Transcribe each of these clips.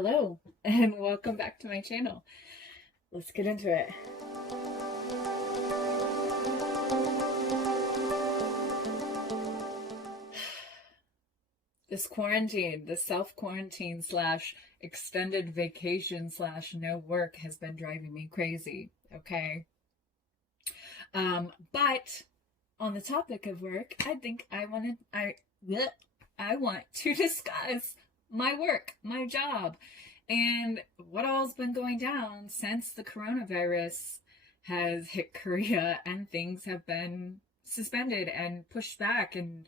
Hello, and welcome back to my channel. Let's get into it. This quarantine, the self-quarantine slash extended vacation slash no work has been driving me crazy, okay? But on the topic of work, I want to discuss my work, my job, and what all's been going down since the coronavirus has hit Korea and things have been suspended and pushed back and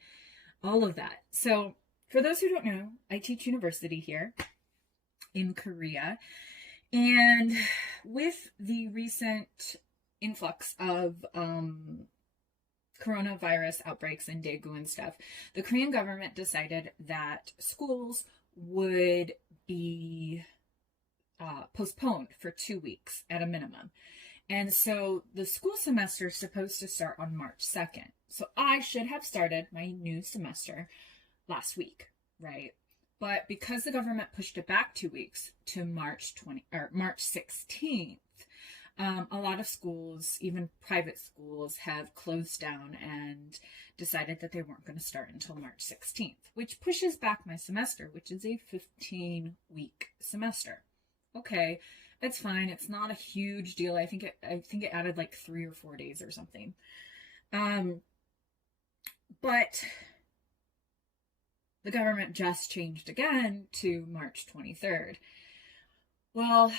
all of that. So, for those who don't know, I teach university here in Korea, and with the recent influx of coronavirus outbreaks in Daegu and stuff, the Korean government decided that schools would be postponed for 2 weeks at a minimum. And so the school semester is supposed to start on March 2nd. So I should have started my new semester last week, right? But because the government pushed it back 2 weeks to March 16th, a lot of schools, even private schools, have closed down and decided that they weren't going to start until March 16th, which pushes back my semester, which is a 15-week semester. Okay, it's fine. It's not a huge deal. I think it added like 3 or 4 days or something. But the government just changed again to March 23rd. Well,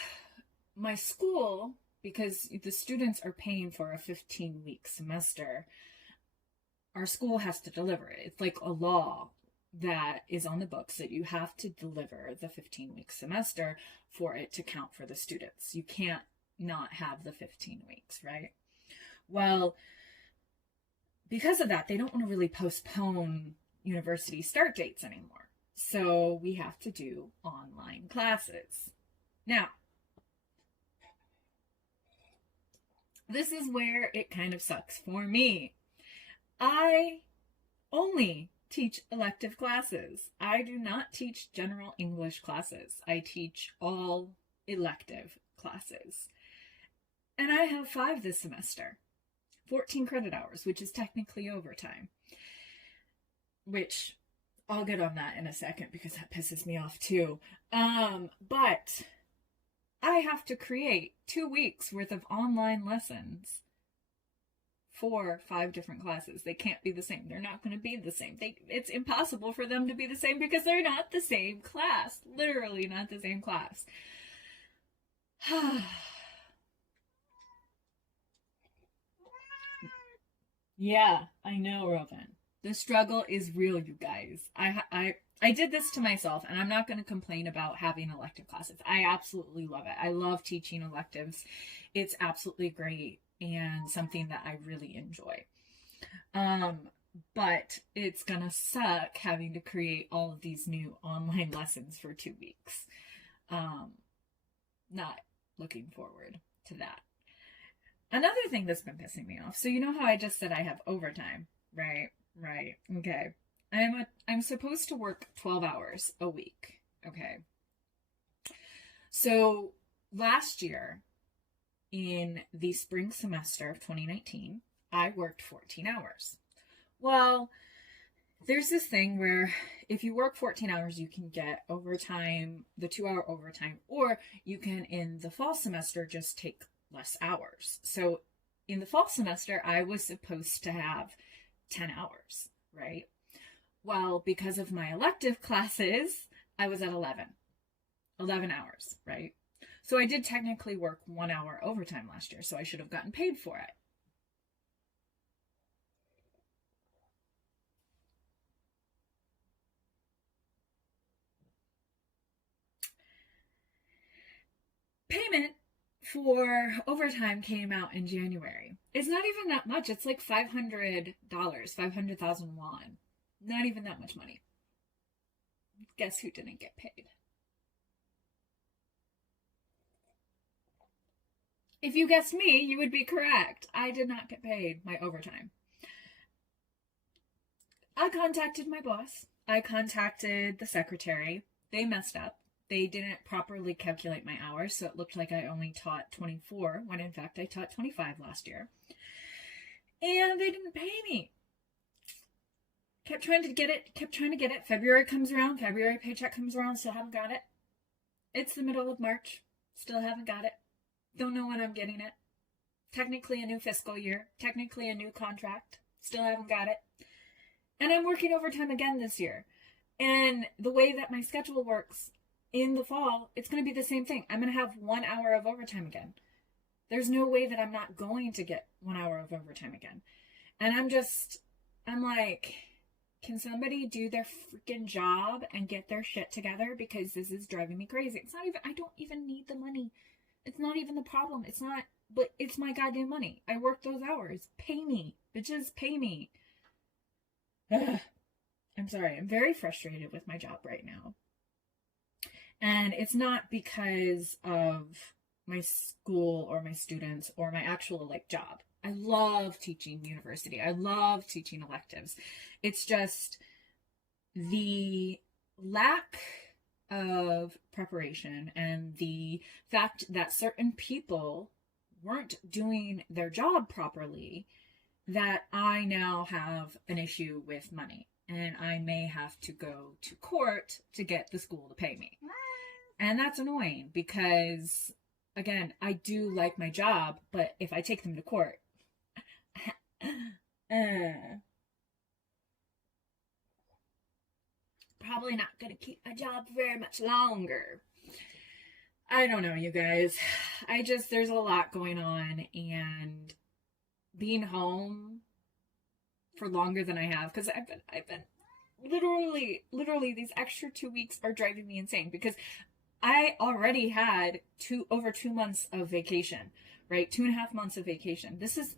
my school, because the students are paying for a 15-week semester, our school has to deliver it. It's like a law that is on the books that you have to deliver the 15-week semester for it to count for the students. You can't not have the 15 weeks, right? Well, because of that, they don't want to really postpone university start dates anymore. So we have to do online classes. Now, this is where it kind of sucks for me. I only teach elective classes. I do not teach general English classes. I teach all elective classes. And I have 5 this semester. 14 credit hours, which is technically overtime. Which, I'll get on that in a second because that pisses me off too. But I have to create 2 weeks worth of online lessons for 5 different classes. They can't be the same. They're not going to be the same. It's impossible for them to be the same because they're not the same class. Literally not the same class. Yeah, I know, Robin. The struggle is real, you guys. I did this to myself, and I'm not going to complain about having elective classes. I absolutely love it. I love teaching electives. It's absolutely great and something that I really enjoy. But it's going to suck having to create all of these new online lessons for 2 weeks. Not looking forward to that. Another thing that's been pissing me off. So you know how I just said I have overtime, right? Right. Okay. I'm supposed to work 12 hours a week. Okay. So last year in the spring semester of 2019, I worked 14 hours. Well, there's this thing where if you work 14 hours, you can get overtime, the 2-hour overtime, or you can, in the fall semester, just take less hours. So in the fall semester, I was supposed to have 10 hours, right? Well, because of my elective classes, I was at 11 hours, right? So I did technically work 1 hour overtime last year, so I should have gotten paid for it. Payment for overtime came out in January. It's not even that much. It's like $500, 500,000 won. Not even that much money. Guess who didn't get paid? If you guessed me, you would be correct. I did not get paid my overtime. I contacted my boss. I contacted the secretary. They messed up. they didn't properly calculate my hours, so it looked like I only taught 24, when in fact I taught 25 last year. And they didn't pay me. Kept trying to get it. February comes around, February paycheck comes around, still haven't got it. It's the middle of March, still haven't got it. Don't know when I'm getting it. Technically a new fiscal year, technically a new contract, still haven't got it. And I'm working overtime again this year. And the way that my schedule works in the fall, it's going to be the same thing. I'm going to have 1 hour of overtime again. There's no way that I'm not going to get 1 hour of overtime again. And I'm like, can somebody do their freaking job and get their shit together? Because this is driving me crazy. I don't even need the money. It's not even the problem. But it's my goddamn money. I worked those hours. Pay me. Bitches, pay me. Ugh. I'm sorry. I'm very frustrated with my job right now. And it's not because of my school or my students or my actual job. I love teaching university. I love teaching electives. It's just the lack of preparation and the fact that certain people weren't doing their job properly that I now have an issue with money. And I may have to go to court to get the school to pay me. And that's annoying because, again, I do like my job, but if I take them to court, probably not going to keep my job very much longer. I don't know, you guys. There's a lot going on, and being home for longer than I have, because I've been literally these extra 2 weeks are driving me insane, because I already had over 2 months of vacation, right? 2.5 months of vacation. This is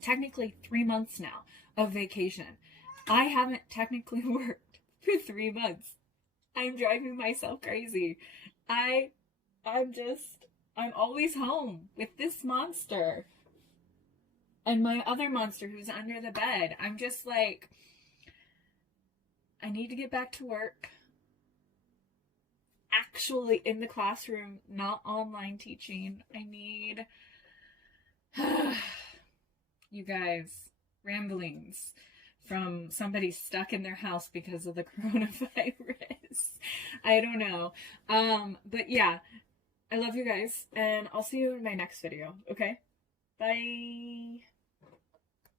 technically 3 months now of vacation. I haven't technically worked for 3 months. I'm driving myself crazy. I'm always home with this monster and my other monster who's under the bed. I'm just like, I need to get back to work. Actually in the classroom, not online teaching. I need, you guys, ramblings from somebody stuck in their house because of the coronavirus. I don't know. But yeah, I love you guys, and I'll see you in my next video, okay? Bye.